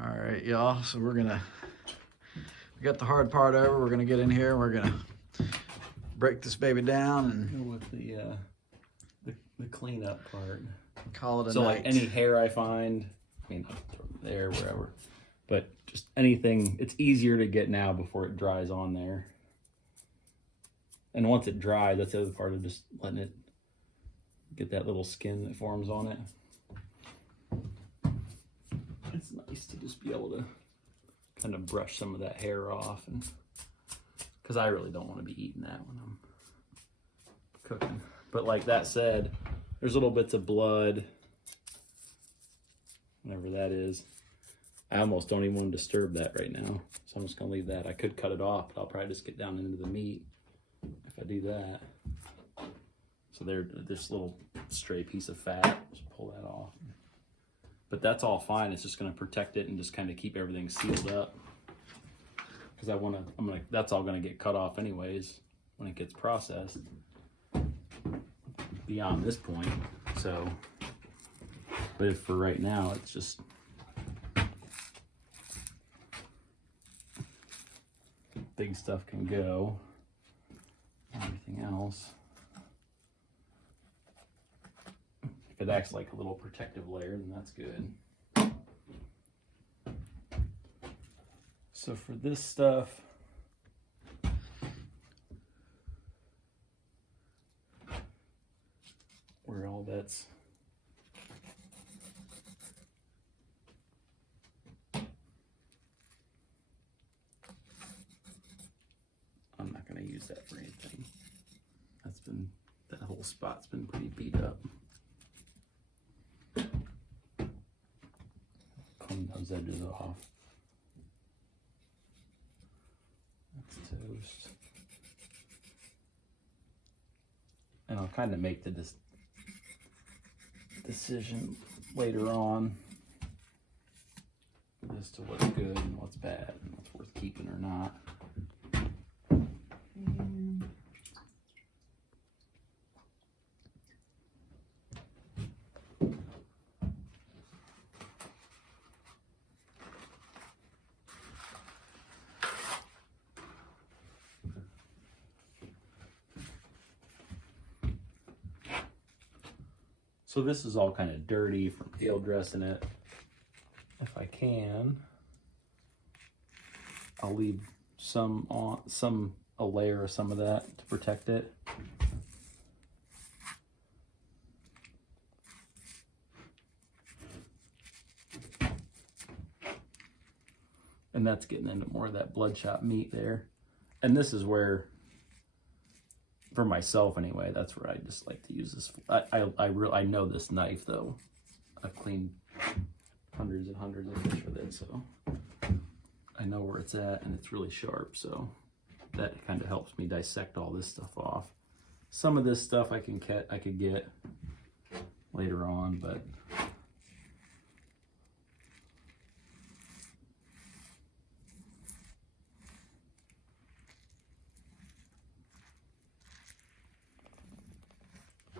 All right, y'all, so we got the hard part over. We're gonna get in here and we're gonna break this baby down and with the cleanup part. Call it a so night. Like any hair I find, I mean, there, wherever, but just anything, it's easier to get now before it dries on there. And once it dries, that's the other part of just letting it get that little skin that forms on it. It's nice to just be able to kind of brush some of that hair off, and because I really don't want to be eating that when I'm cooking. But like that said, there's little bits of blood, whatever that is. I almost don't even want to disturb that right now, so I'm just gonna leave that. I could cut it off, but I'll probably just get down into the meat if I do that. So there's this little stray piece of fat, just pull that off. But that's all fine. It's just gonna protect it and just kind of keep everything sealed up. Because that's all gonna get cut off anyways when it gets processed beyond this point. So, but if for right now, it's just big stuff can go. Everything else, if it acts like a little protective layer, then that's good. So for this stuff, where all that's I'm not going to use that for anything. That whole spot's been pretty beat up. Clean those edges off. That's toast. And I'll kind of make the decision later on as to what's good and what's bad and what's worth keeping or not. So this is all kind of dirty from tail dressing it. If I can, I'll leave a layer of some of that to protect it. And that's getting into more of that bloodshot meat there. And this is where, for myself anyway, that's where I just like to use this. I know this knife though. I've cleaned hundreds and hundreds of fish with it, so I know where it's at, and it's really sharp, so that kind of helps me dissect all this stuff off. Some of this stuff I could get later on, but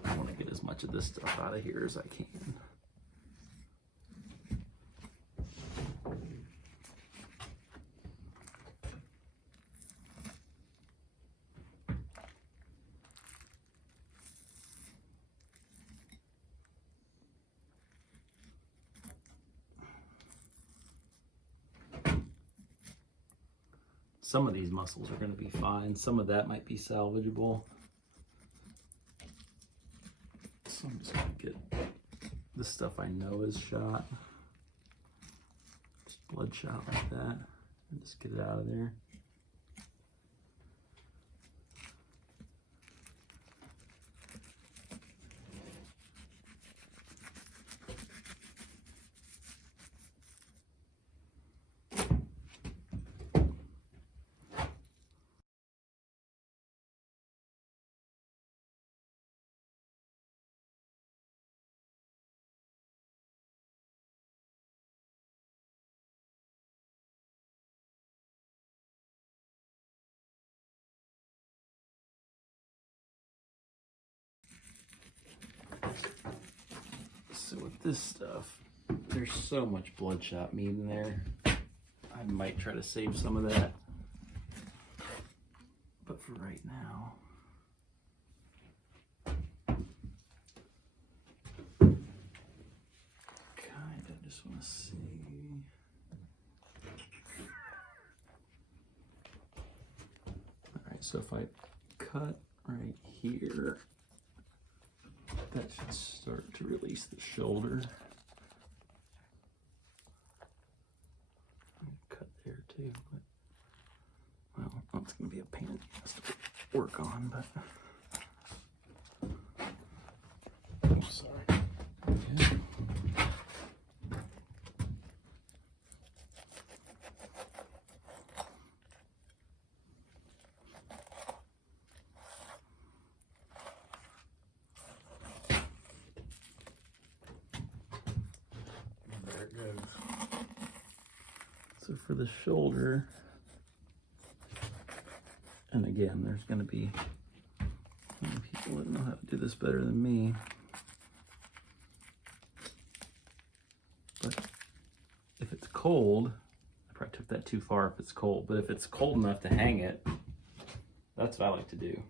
I want to get as much of this stuff out of here as I can. Some of these muscles are going to be fine. Some of that might be salvageable. So I'm just going to get the stuff I know is shot. Just bloodshot like that. And just get it out of there. So with this stuff, there's so much bloodshot meat in there. I might try to save some of that. But for right now, kind of just want to see. All right, so if I cut right here, that should start to release the shoulder. Cut there too, but well, that's gonna be a pain in the ass to work on, but I'm sorry. yeah. There it goes. So for the shoulder, and again, there's going to be people that know how to do this better than me. But if it's cold, I probably took that too far if it's cold, but if it's cold enough to hang it, that's what I like to do.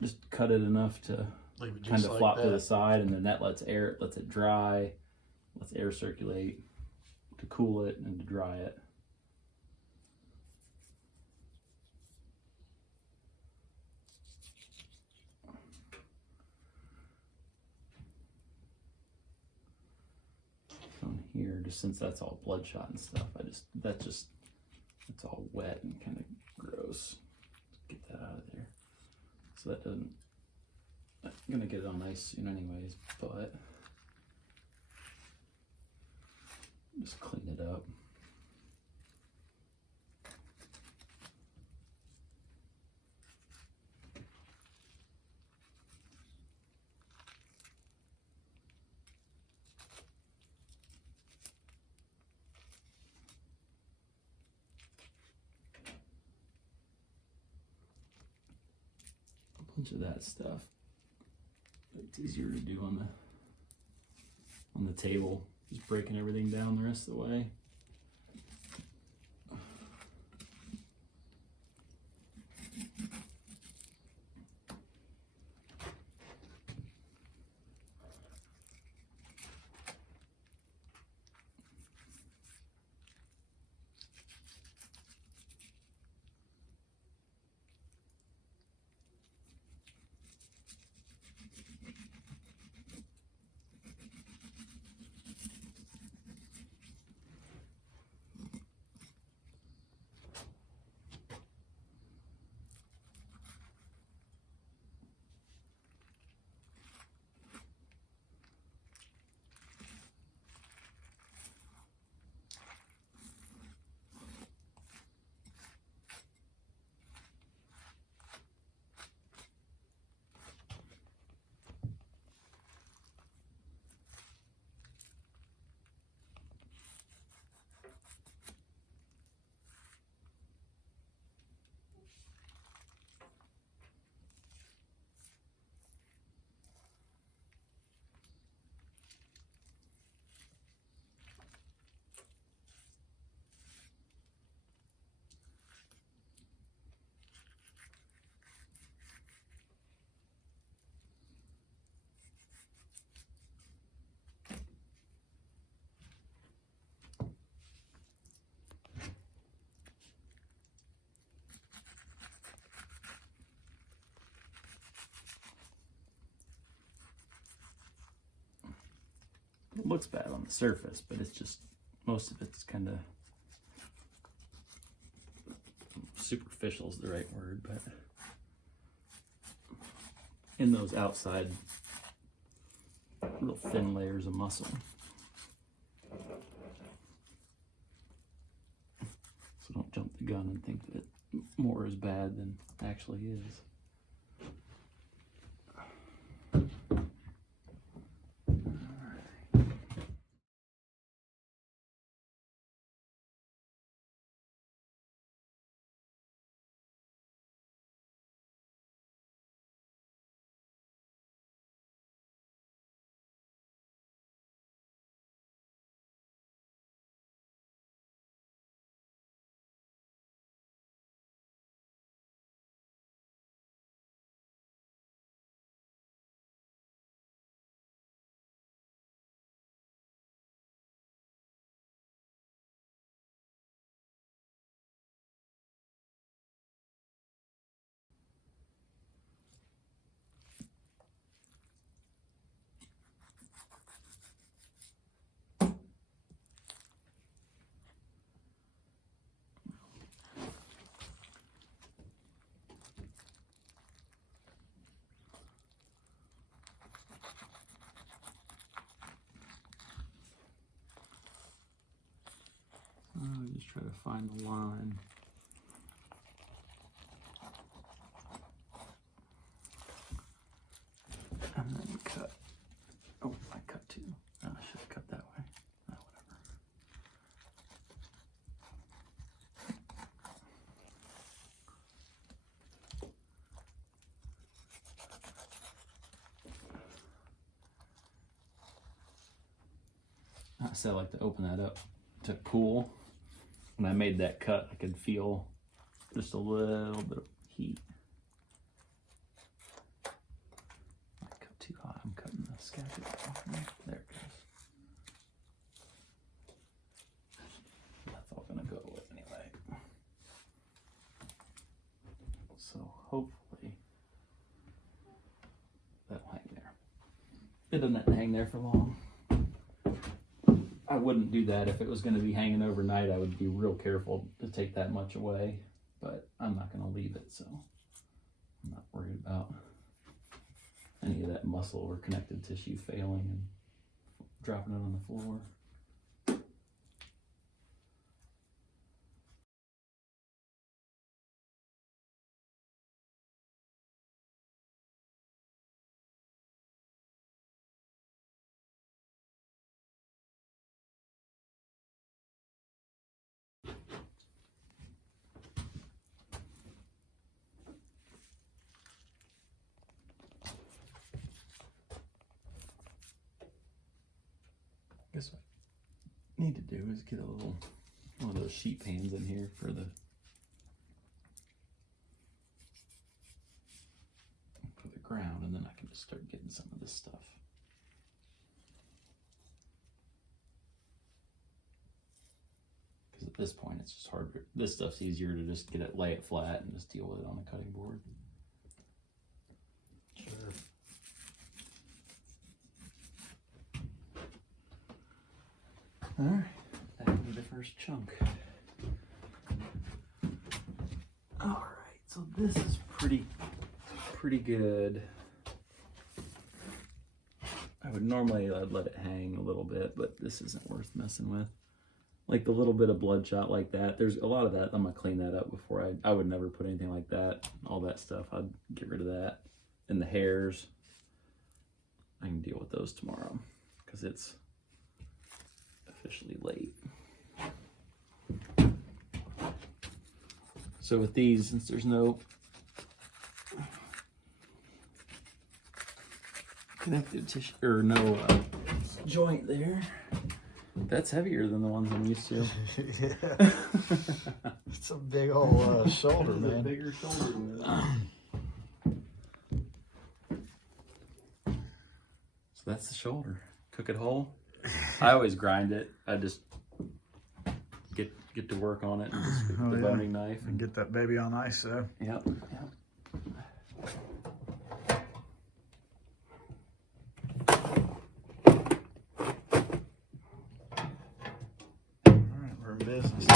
Just cut it enough to Leave it just kind of like flop that. to the side, and then that lets it dry, lets air circulate to cool it and to dry it. On here, just since that's all bloodshot and stuff, it's all wet and kind of gross. Get that out of there. So that doesn't. I'm gonna get it on ice soon, anyways, but just clean it up. A bunch of that stuff. It's easier to do on the table, just breaking everything down the rest of the way. It looks bad on the surface, but it's just, most of it's kind of superficial is the right word, but in those outside little thin layers of muscle. So don't jump the gun and think that more is bad than actually is. Just try to find the line. And then cut. Oh, I cut too. Oh, I should have cut that way. Oh, whatever. I said I like to open that up to cool. When I made that cut, I could feel just a little bit of heat. I cut too hot. I'm cutting the scabbard off here. There it goes. That's all gonna go away anyway. So hopefully that'll hang there. It doesn't hang there for long. I wouldn't do that if it was going to be hanging overnight. I would be real careful to take that much away, but I'm not going to leave it, so I'm not worried about any of that muscle or connective tissue failing and dropping it on the floor. Guess what I need to do is get a little one of those sheet pans in here for the ground, and then I can just start getting some of this stuff. Because at this point it's just harder. This stuff's easier to just get it, lay it flat, and just deal with it on the cutting board. Sure. All right, that'll be the first chunk. All right, so this is pretty good. I would normally let it hang a little bit, but this isn't worth messing with. Like the little bit of bloodshot like that, there's a lot of that. I'm gonna clean that up before I would never put anything like that. All that stuff, I'd get rid of that. And the hairs, I can deal with those tomorrow because it's officially late. So with these, since there's no connective tissue or no joint there, that's heavier than the ones I'm used to. Yeah. It's a big old shoulder, man. A bigger shoulder than this. So that's the shoulder. Cook it whole. I always grind it. I just get to work on it and just with the boning knife and get that baby on ice. So yep. All right, we're in business.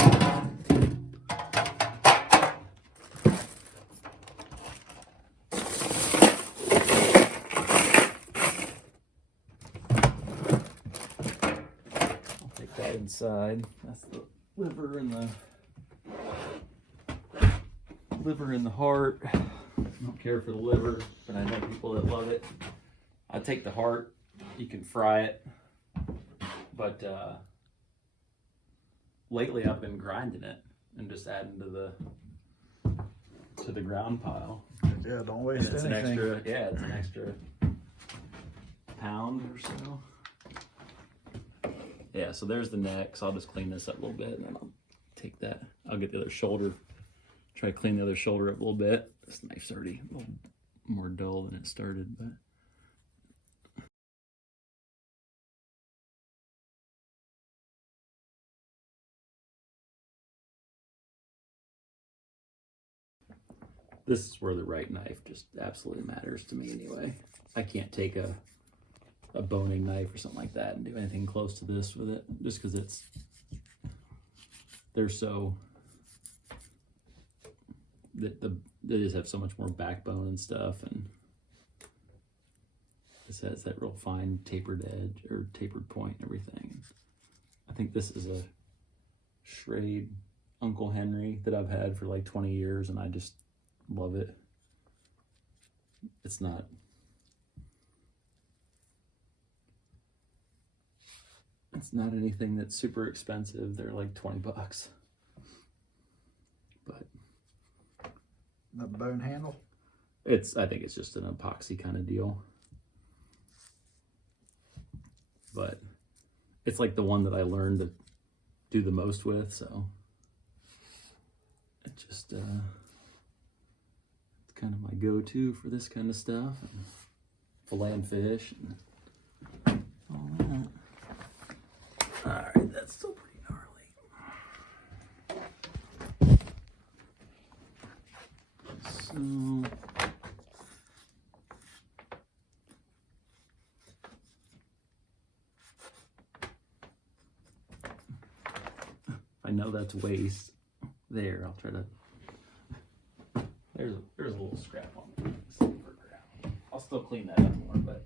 Inside, that's the liver and the heart. I don't care for the liver, but I know people that love it. I take the heart. You can fry it, but lately I've been grinding it and just adding to the ground pile. Yeah, don't waste and it's anything. It's an extra pound or so. Yeah, so there's the neck. So I'll just clean this up a little bit, and then I'll take that. I'll get the other shoulder. Try to clean the other shoulder up a little bit. This knife's already a little more dull than it started, but. This is where the right knife just absolutely matters to me anyway. I can't take a boning knife or something like that and do anything close to this with it, just because they're so they just have so much more backbone and stuff, and this has that real fine tapered edge or tapered point and everything. I think this is a Schrade Uncle Henry that I've had for like 20 years, and I just love it. It's not anything that's super expensive. They're like 20 bucks. But The bone handle. I think it's just an epoxy kind of deal. But it's like the one that I learned to do the most with, so it just it's kind of my go-to for this kind of stuff. And filleting fish and all that. Alright, that's still pretty gnarly. So I know that's waste. There, I'll try to. There's a little scrap on it. I'll still clean that up more, but.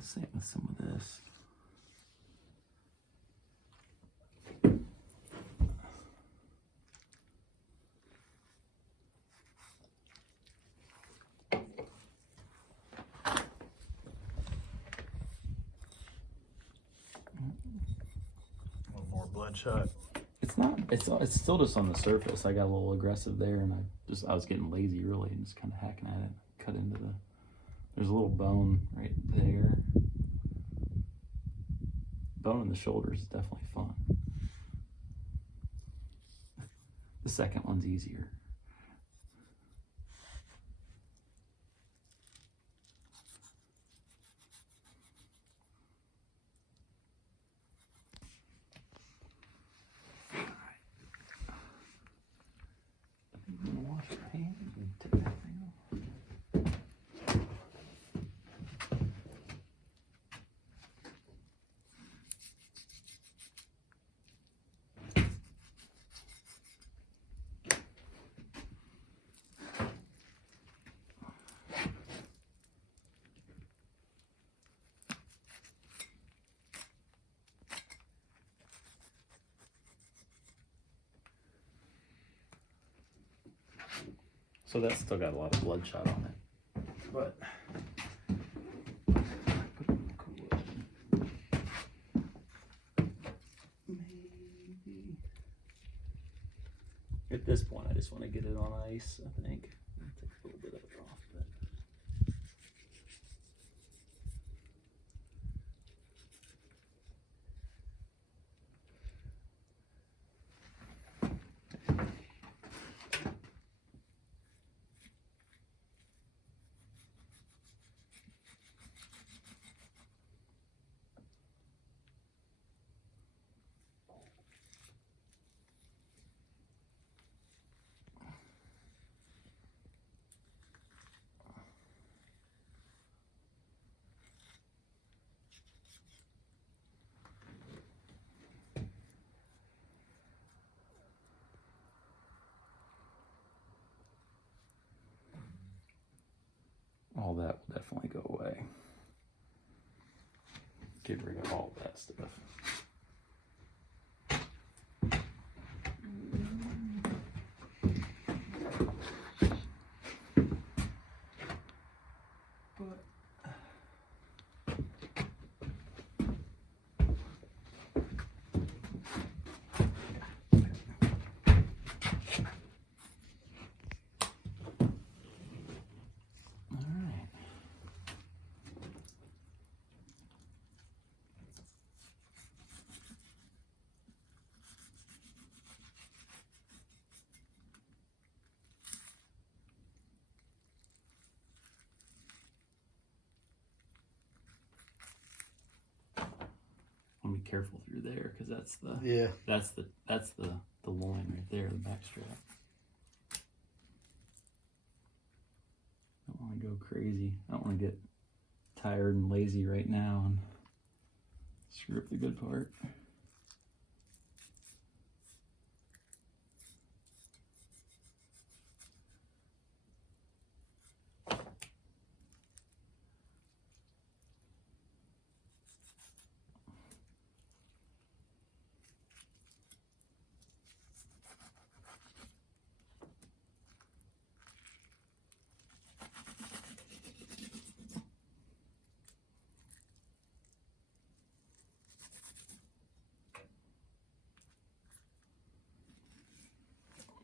Same with some of this. A little more bloodshot. It's not. It's still just on the surface. I got a little aggressive there, and I was getting lazy really, and just kind of hacking at it. Cut into the. There's a little bone right there. Bone in the shoulders is definitely fun. The second one's easier. I'm gonna wash your hands and take that thing off. So that's still got a lot of bloodshot on it, but maybe at this point I just want to get it on ice. I think I'll take a little bit of it off, but. All that will definitely go away. Get rid of all that stuff. Be careful through there because that's the loin right there, the backstrap. Don't want to go crazy. I don't want to get tired and lazy right now and screw up the good part.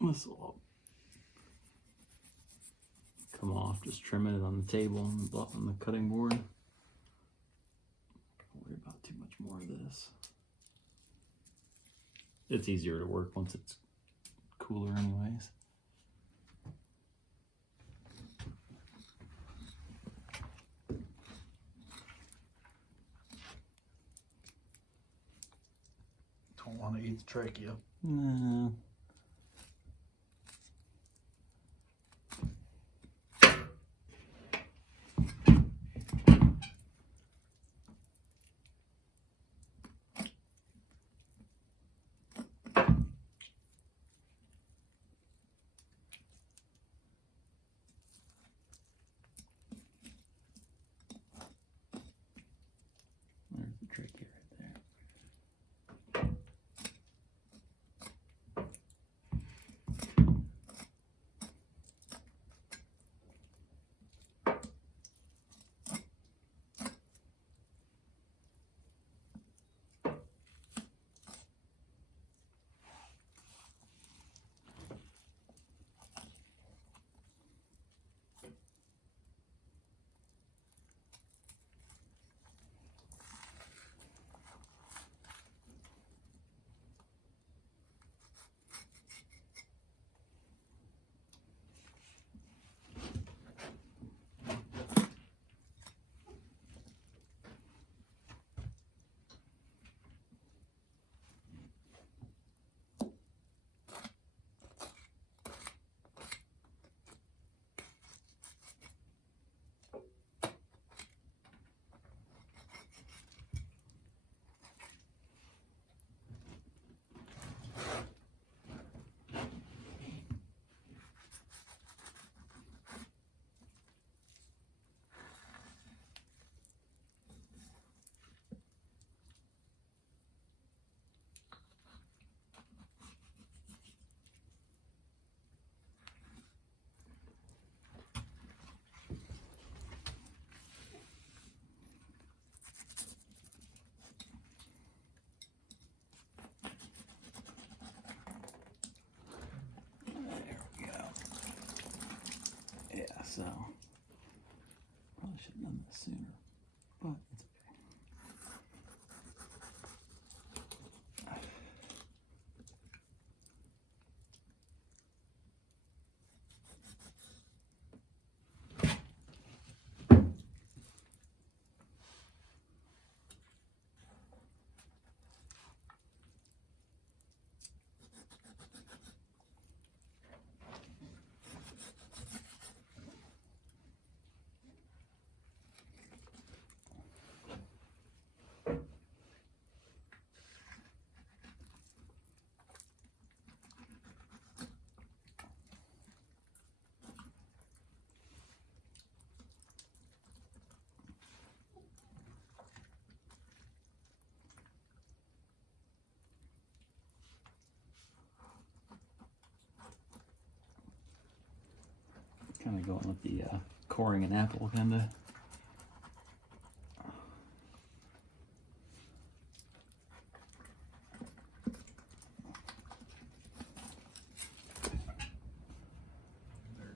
This will all come off, just trimming it on the table and on the cutting board. Don't worry about too much more of this. It's easier to work once it's cooler anyways. Don't want to eat the trachea. No. There's the trachea right there. So, probably should have done this sooner, but it's okay. Kind of going with the coring an apple kind of.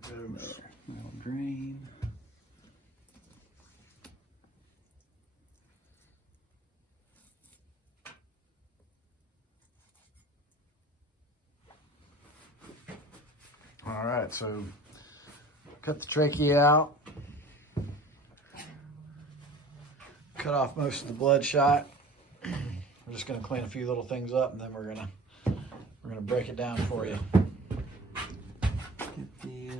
There it goes. That'll drain. All right, so cut the trachea out. Cut off most of the bloodshot. We're just gonna clean a few little things up, and then we're gonna break it down for you. Get the,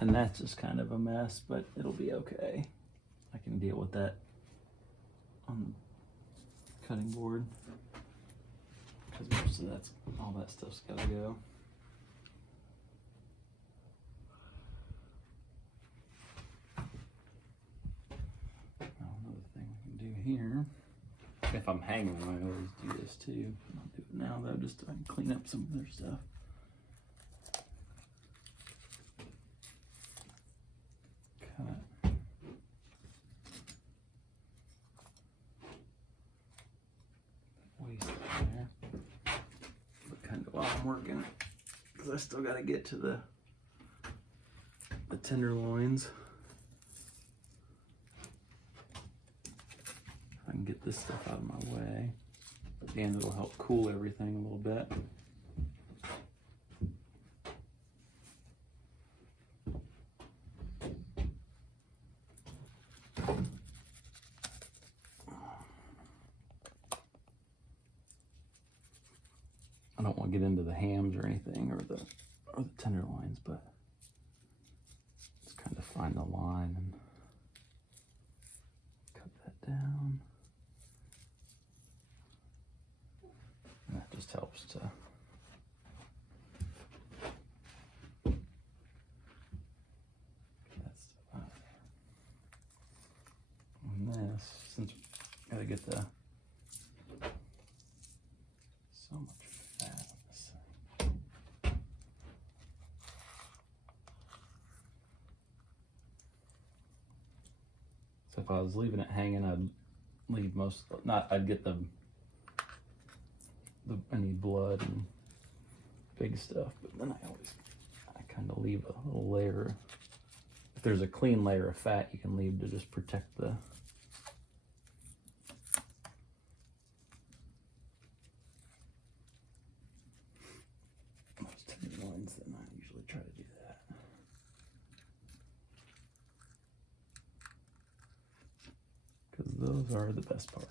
and that's just kind of a mess, but it'll be okay. I can deal with that on the cutting board because most of all that stuff's gotta go. Another thing we can do here, if I'm hanging, I always do this too. I'll do it now though, just so I can clean up some of their stuff. Cut. Waste there. But kind of off. I'm working because I still got to get to the tenderloins. If I can get this stuff out of my way, and it'll help cool everything a little bit. I don't want to get into the hams or anything, or the tenderloins, but just kind of find the line and cut that down. And that just helps to get that stuff out of there. And this, since we gotta get the so much fat on this thing. So if I was leaving it hanging, I'd leave most, I'd get the any blood and big stuff, but then I kind of leave a little layer. If there's a clean layer of fat, you can leave to just protect the tenderloins. Then I usually try to do that. Because those are the best part.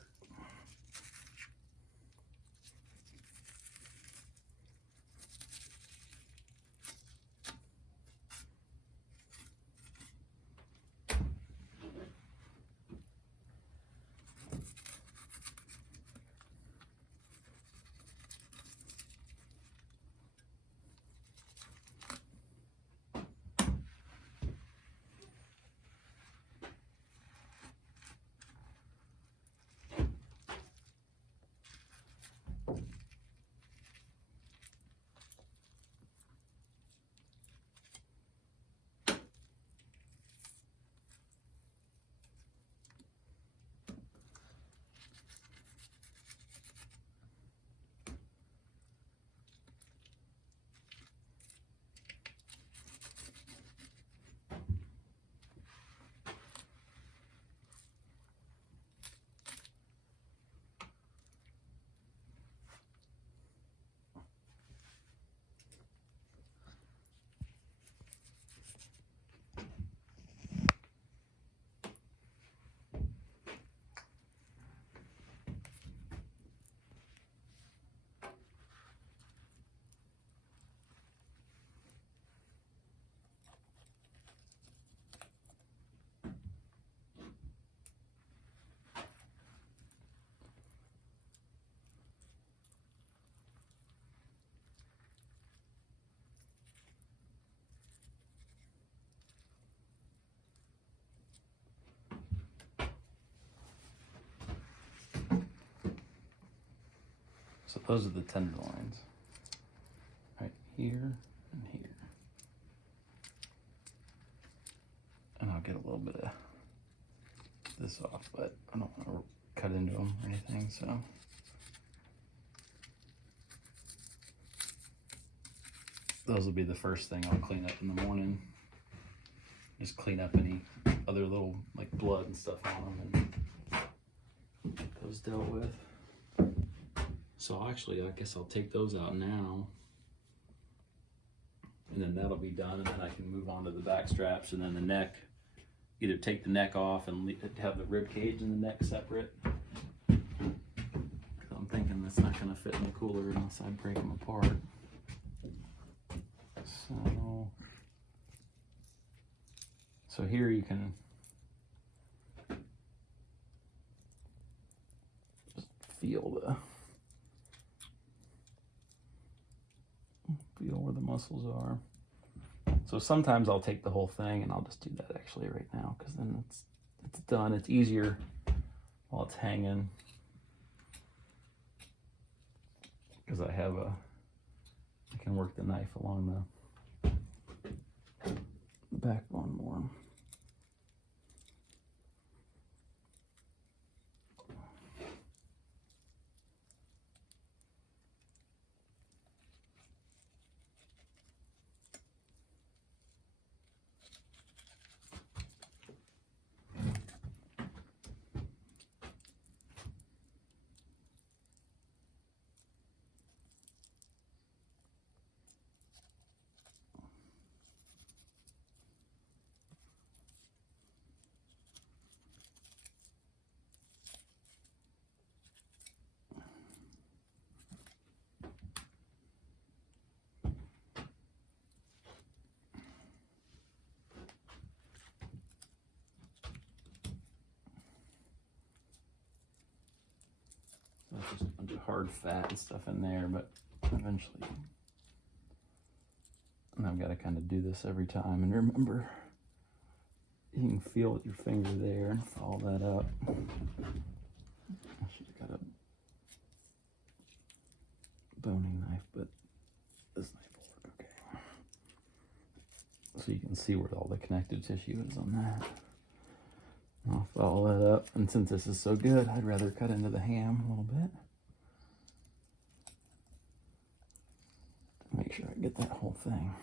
So those are the tenderloins, right here and here. And I'll get a little bit of this off, but I don't want to cut into them or anything, so. Those will be the first thing I'll clean up in the morning. Just clean up any other little like blood and stuff on them and get those dealt with. So actually, I guess I'll take those out now, and then that'll be done, and then I can move on to the back straps, and then the neck, either take the neck off and have the rib cage and the neck separate. Because I'm thinking that's not going to fit in the cooler unless I break them apart. So here you can just feel where the muscles are. So sometimes I'll take the whole thing, and I'll just do that actually right now, because then it's done. It's easier while it's hanging, because I can work the knife along the backbone more. just a bunch of hard fat and stuff in there, but eventually, and I've got to kind of do this every time. And remember, you can feel with your finger there and follow that up. I should have got a boning knife, but this knife will work okay. So you can see where all the connective tissue is on that. I'll follow that up, and since this is so good, I'd rather cut into the ham a little bit. Make sure I get that whole thing.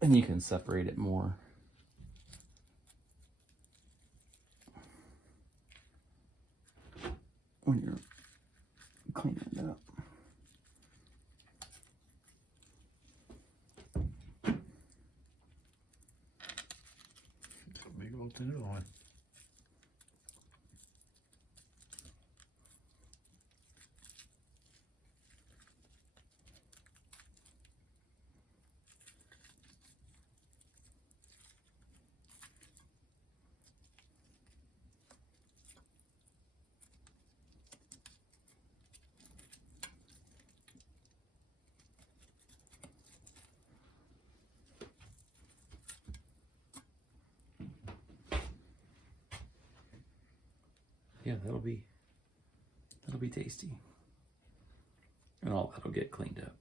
And you can separate it more. When you're cleaning it up. Big old tenderloin. Yeah, that'll be tasty. And all that'll get cleaned up.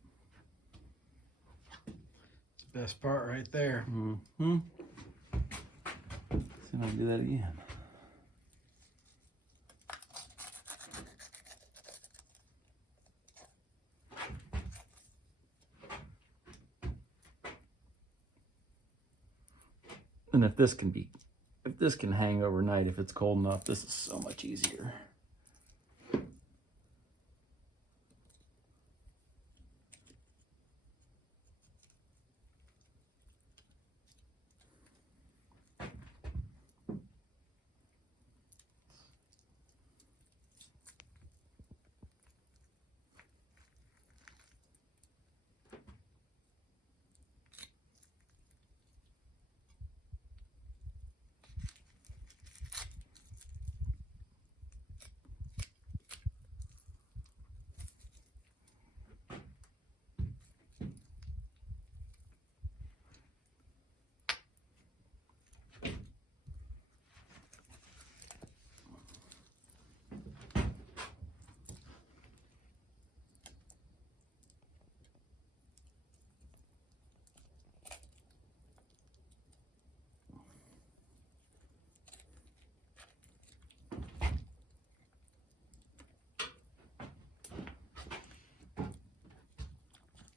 It's the best part right there. Mm-hmm. See if I can do that again. And if this can hang overnight, if it's cold enough, this is so much easier.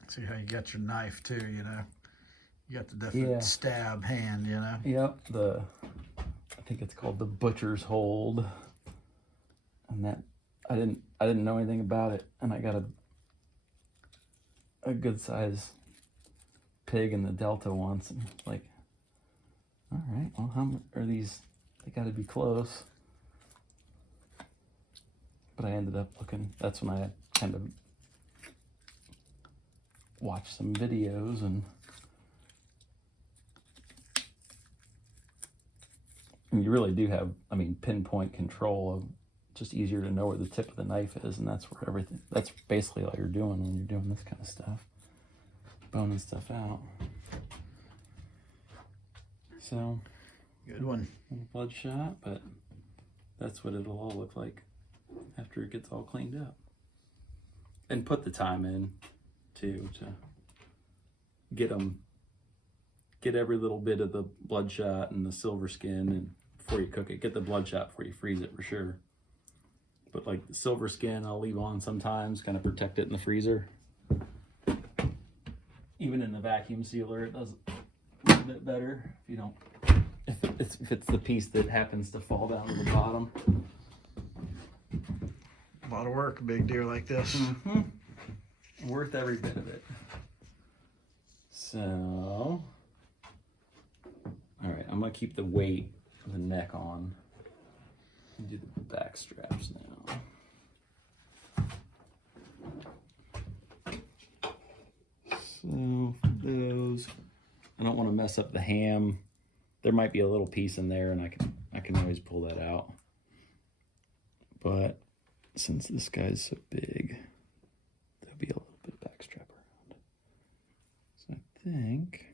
See how you got your knife too, you know? You got the different stab hand, you know? Yep, I think it's called the butcher's hold. And that I didn't know anything about it, and I got a good size pig in the Delta once, and like, all right, well, how much are these? They got to be close. But I ended up looking. That's when I kind of watched some videos, and you really do have, I mean, pinpoint control of, just easier to know where the tip of the knife is, and that's where everything, that's basically all you're doing when you're doing this kind of stuff, boning stuff out. So, good one. Bloodshot, but that's what it'll all look like after it gets all cleaned up. And put the time in too, to get every little bit of the bloodshot and the silver skin, and before you cook it, get the bloodshot before you freeze it for sure. But like the silver skin, I'll leave on sometimes, kind of protect it in the freezer. Even in the vacuum sealer, it does a little bit better if you don't, if it's the piece that happens to fall down to the bottom. A lot of work, a big deer like this. Mm-hmm. Worth every bit of it. So, all right, I'm gonna keep the weight of the neck on and do the back straps now. So those, I don't want to mess up the ham. There might be a little piece in there, and I can always pull that out. But since this guy's so big, there'll be a little bit of backstrap around. So I think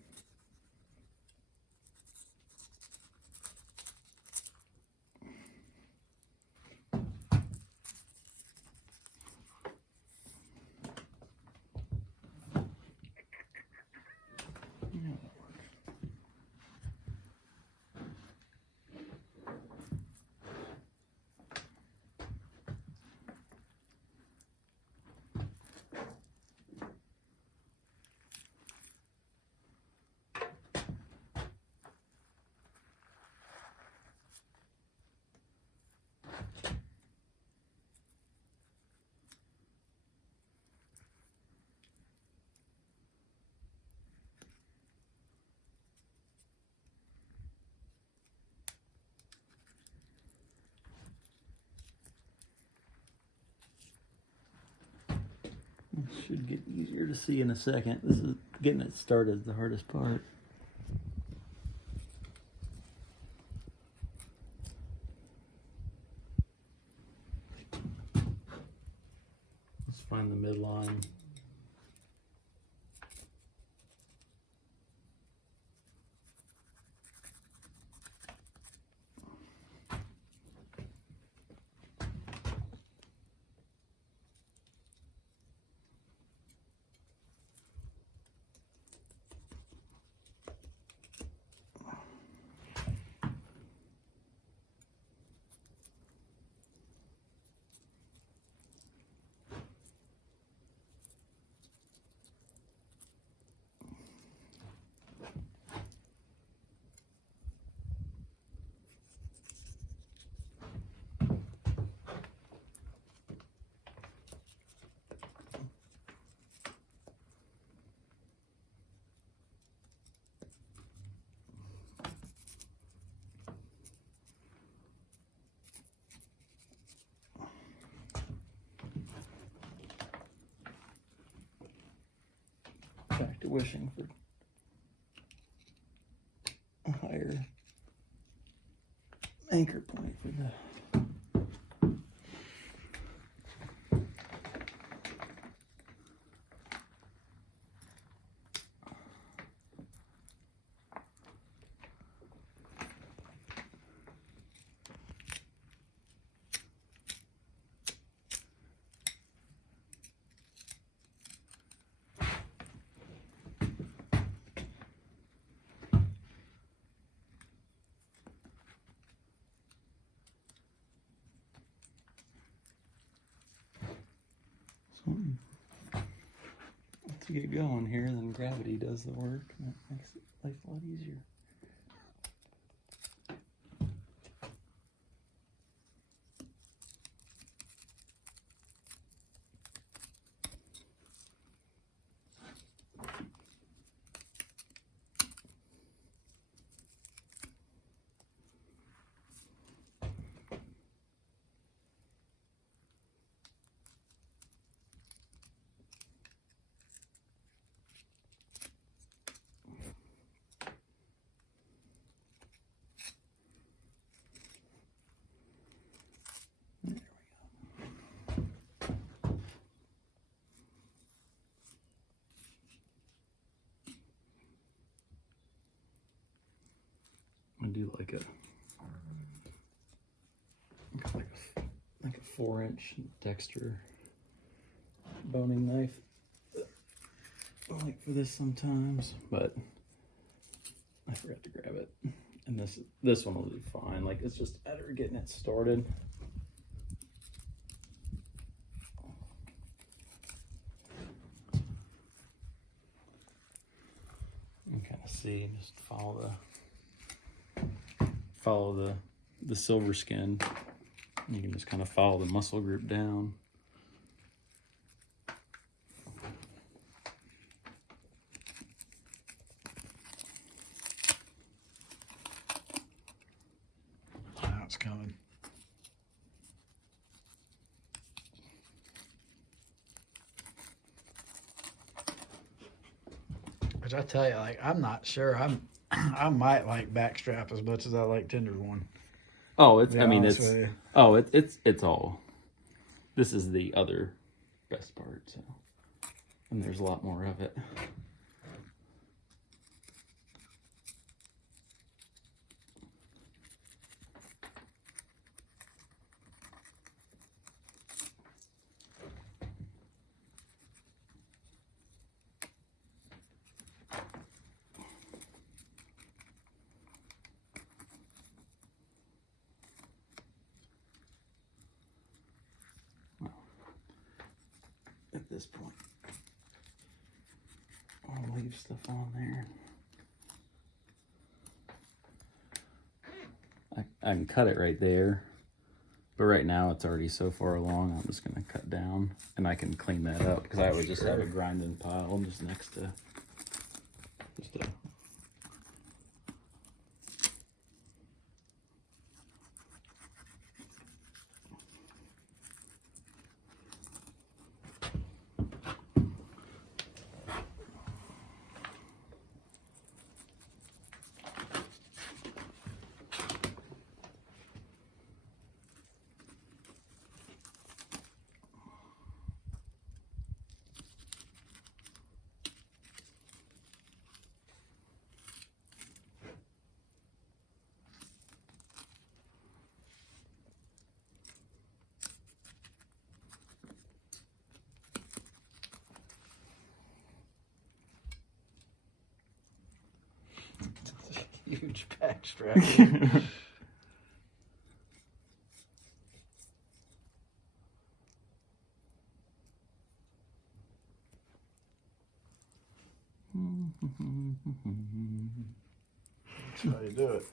it should get easier to see in a second. This is getting it started is the hardest part. Let's find the midline. Back to wishing for a higher anchor point for the something to get going here, then gravity does the work, and that makes life a lot easier. I do like a 4-inch Dexter boning knife. I like for this sometimes, but I forgot to grab it. And this one will be fine. Like, it's just better getting it started. And kind of see, just follow the silver skin. You can just kind of follow the muscle group down. Now it's coming. Which I tell you, like, I'm not sure. I might like Backstrap as much as I like Tenderloin. Oh, it's. To be I mean, honest it's. with you. Oh, it's all. This is the other best part, so, and there's a lot more of it. At this point, I'll leave stuff on there. I can cut it right there, but right now it's already so far along, I'm just gonna cut down, and I can clean that up, because I would just have a grinding pile just next to, just a, Huge backstrap. That's how you do it.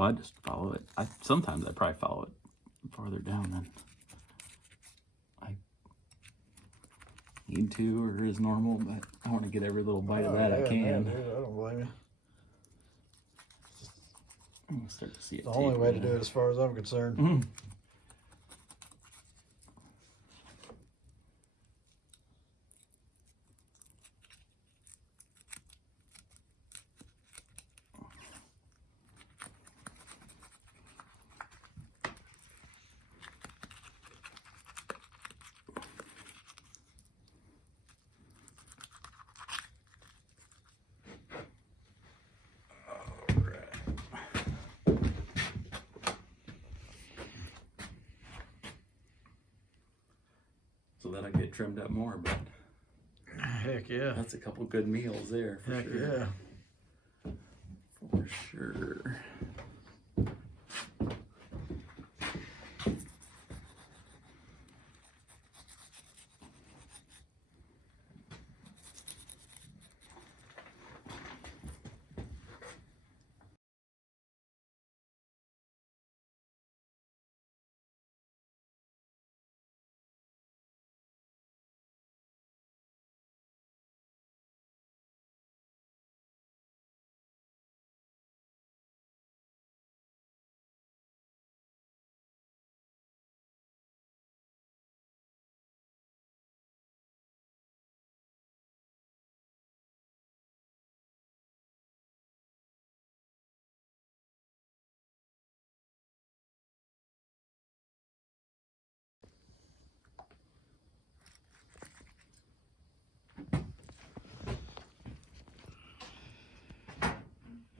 so I just follow it. Sometimes I probably follow it farther down than I need to or is normal, but I want to get every little bite of that I can. Man, dude, I don't blame you. I'm gonna start to see it. It's the only way to do it as far as I'm concerned. So that'll get trimmed up more, but Heck yeah. that's a couple good meals there for Heck sure. yeah. For sure.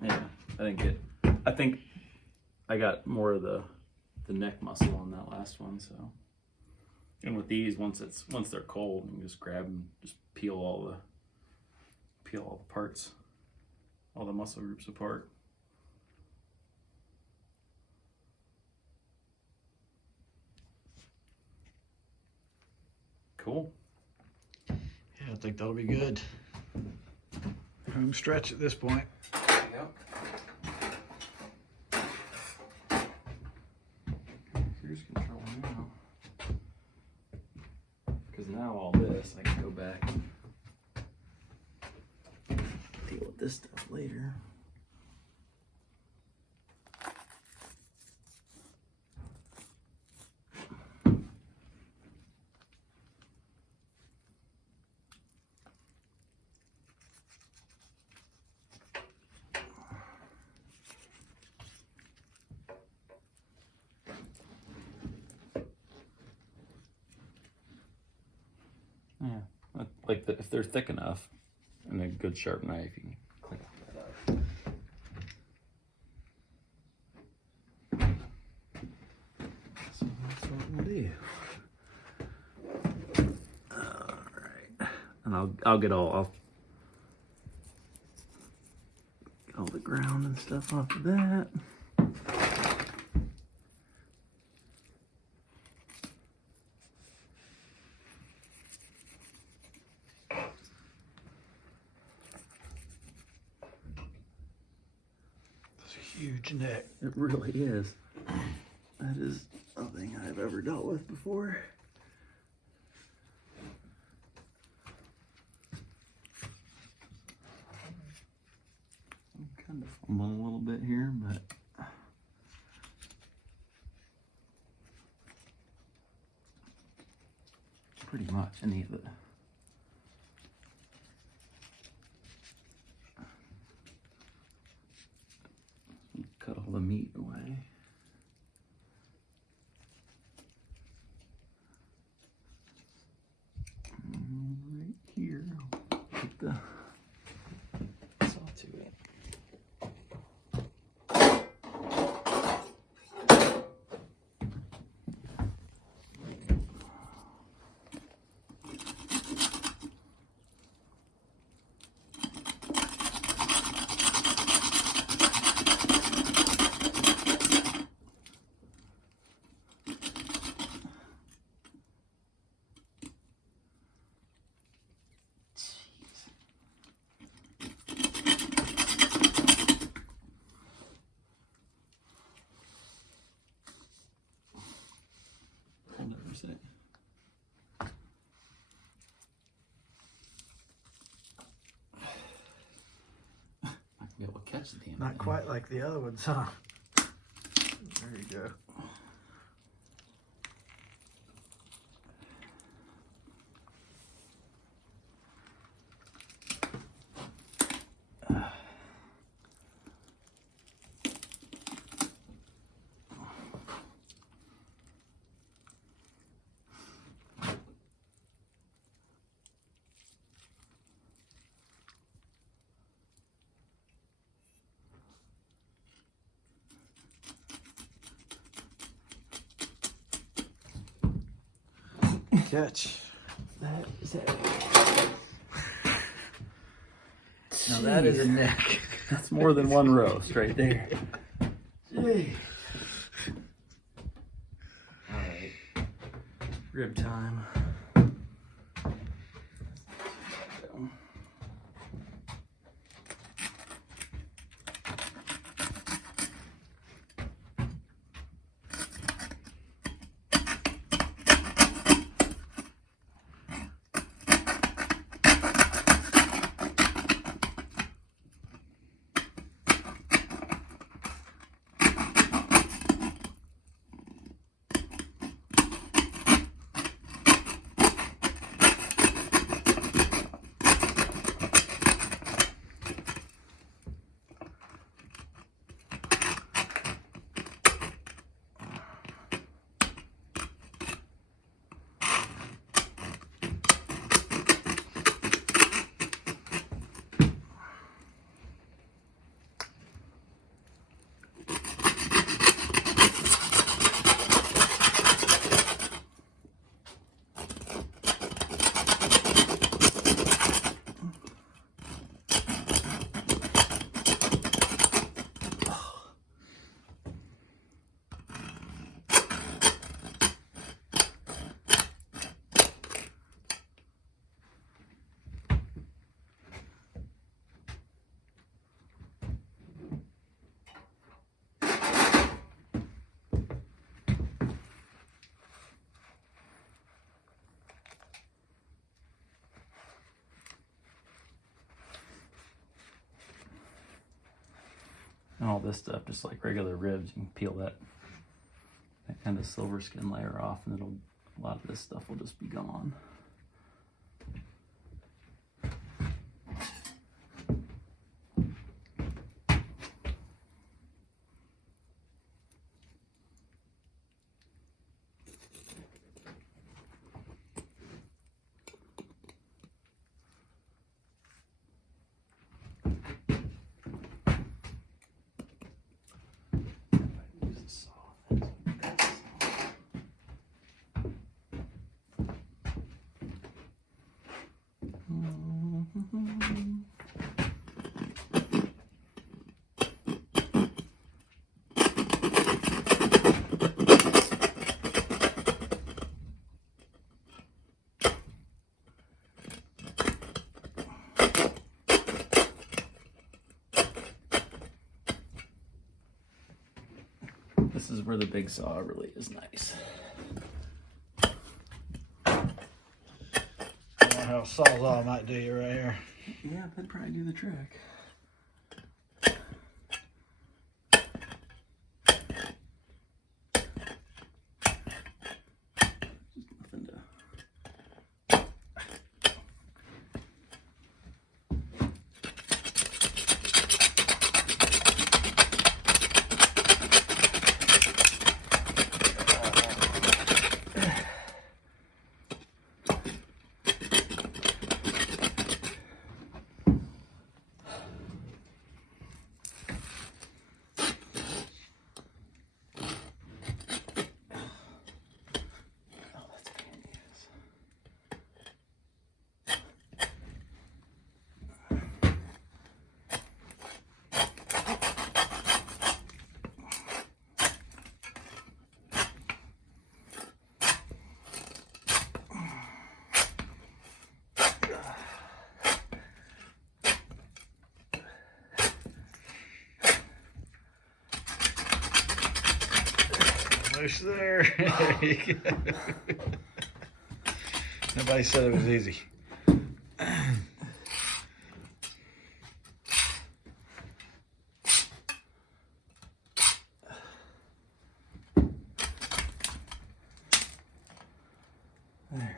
Yeah, I think I got more of the neck muscle on that last one, so. And with these, once they're cold, you can just grab them, just peel all the parts, all the muscle groups apart. Cool. Yeah, I think that'll be good. Home stretch at this point. Yep. Cruise control now. Because now all this, I can go back and this stuff later. Yeah, like if they're thick enough and a good sharp knife, you can clean that up. So that's what we'll do. All right, and I'll get all the ground and stuff off of that. Huge neck. It really is. That is nothing I've ever dealt with before. I'm kind of fumbling a little bit here, but pretty much any of it. Cut all the meat away. Right here, put the sawtooth in. Be able to catch the damn Not thing. quite like the other ones, huh? There you go. Catch. That is it. Now that is a neck. That's more than one roast right there. Gee. All right. Rib time. all this stuff, just like regular ribs, you can peel that kind of silver skin layer off, and a lot of this stuff will just be gone. This is where the big saw really is nice. I don't know how Sawzall might do you right here. Yeah, that'd probably do the trick. Nothing to... Push there. There you go. Nobody said it was easy. There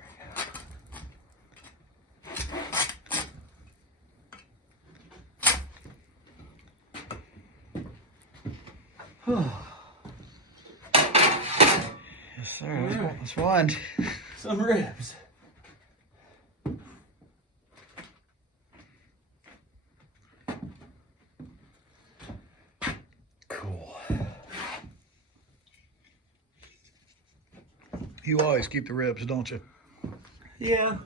we go. Yes, sir. That's one. Some ribs. Cool. You always keep the ribs, don't you? Yeah,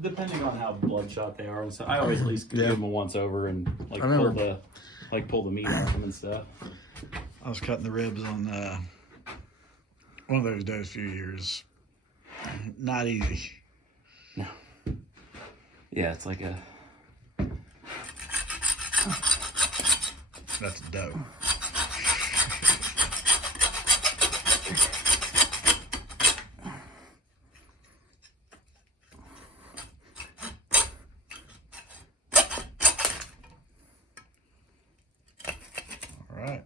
depending on how bloodshot they are, and so I always at least give them a once over and like pull the meat off them and stuff. I was cutting the ribs on one of those days a few years. Not easy. No. Yeah, it's like a... That's dope. All right.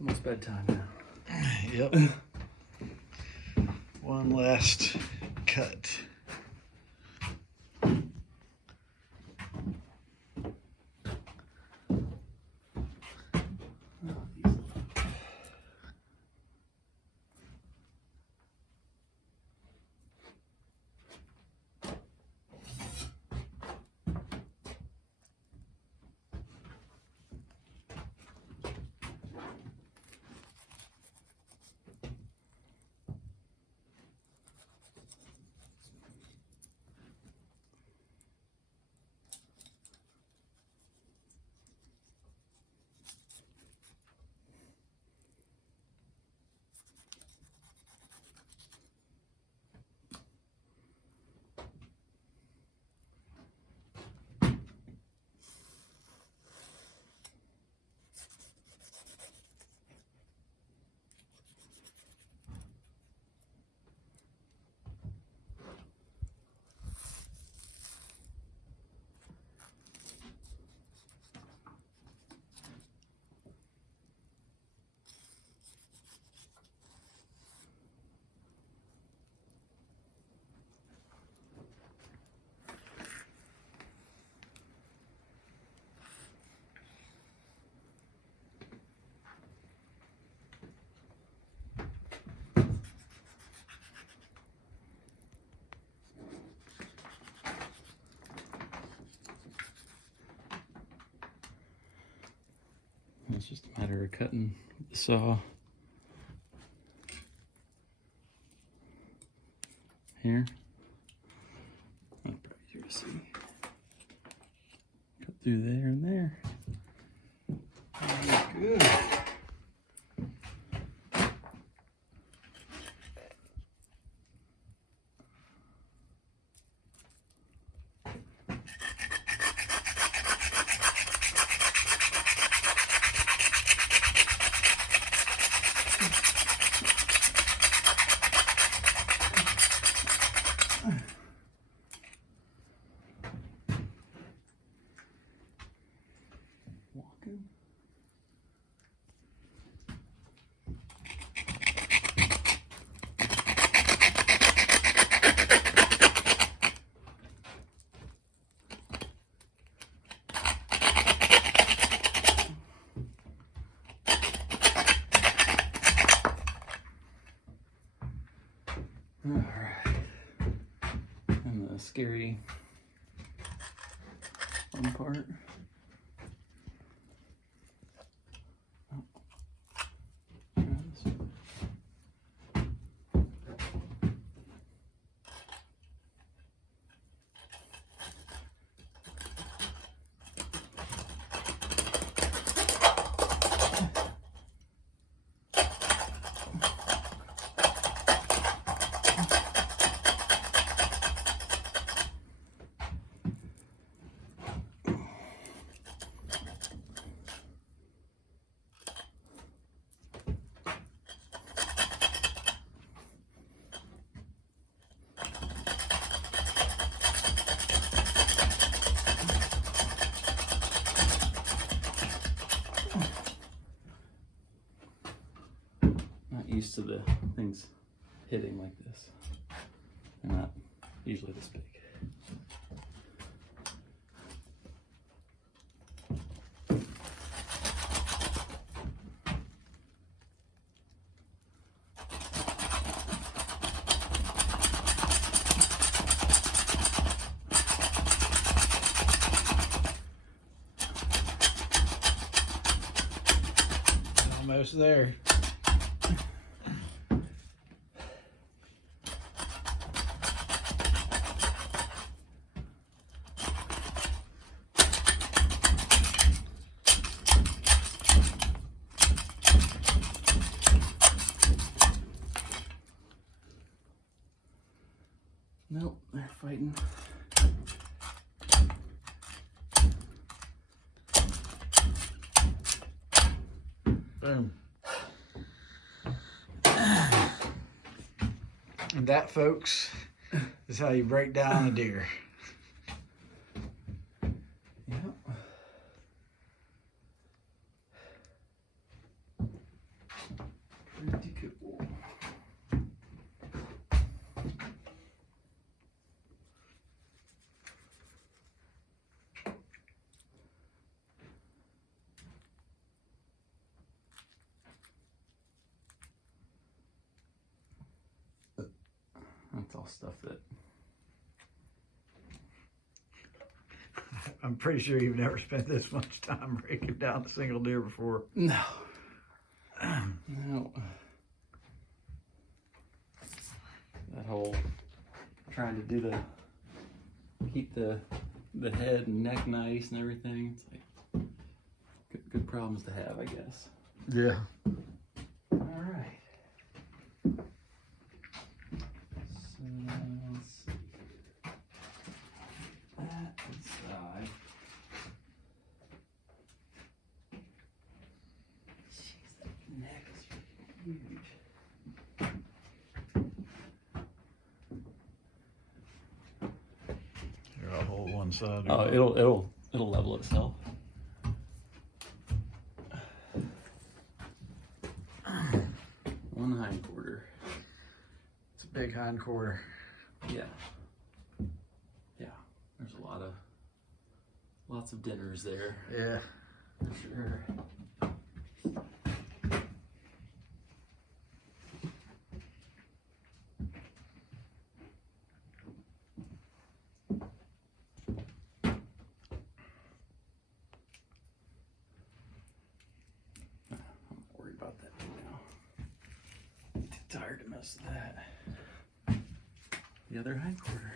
Almost bedtime now. Yep. One last cut. it's just a matter of cutting with the saw. Here. That's probably easier to see. Cut through there and there. Good. Walking. All right. And the scary fun part. Not used to the things hitting like this. They're not usually this big. Almost there. Nope, they're fighting. Boom. And that, folks, is how you break down a deer. Yep. Pretty cool. That's all stuff that I'm pretty sure you've never spent this much time breaking down a single deer before. no. No. That whole trying to do keep the head and neck nice and everything. It's like good problems to have, I guess. Yeah. All right. So let's see. That inside. Jeez, that neck is huge. Here, I'll hold one side. Oh, it'll level itself. One hind quarter. It's a big hind quarter. Yeah. Yeah. There's lots of dinners there. Yeah. For sure. hard to mess with that. The other hindquarter.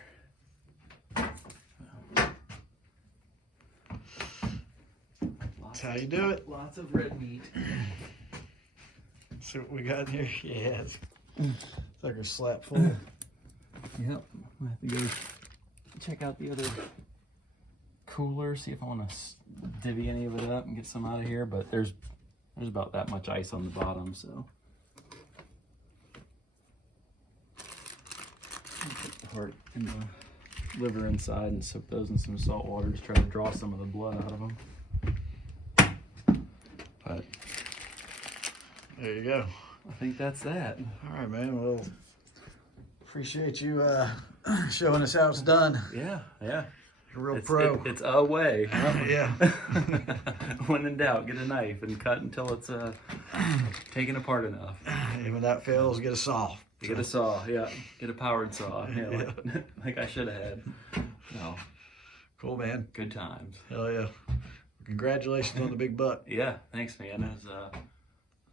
That's how you do it. Lots of red meat. See what we got in here? Yeah, it's like a slap full. Yep. I have to go check out the other cooler, see if I want to divvy any of it up and get some out of here. But there's about that much ice on the bottom, so. Put the heart and the liver inside and soak those in some salt water to try to draw some of the blood out of them. But There you go. I think that's that. All right, man. Well, appreciate you showing us how it's done. Yeah, yeah. You're a real pro. It's a way. Yeah. When in doubt, get a knife and cut until it's taken apart enough. And when that fails, get a saw. You get a saw, yeah. Get a powered saw, yeah, like I should have had. No, Cool, man. good times. Hell yeah. Congratulations on the big buck. Yeah, thanks, man. It was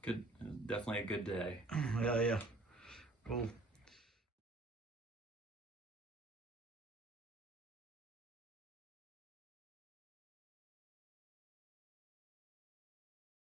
good, definitely a good day. Hell yeah. Cool.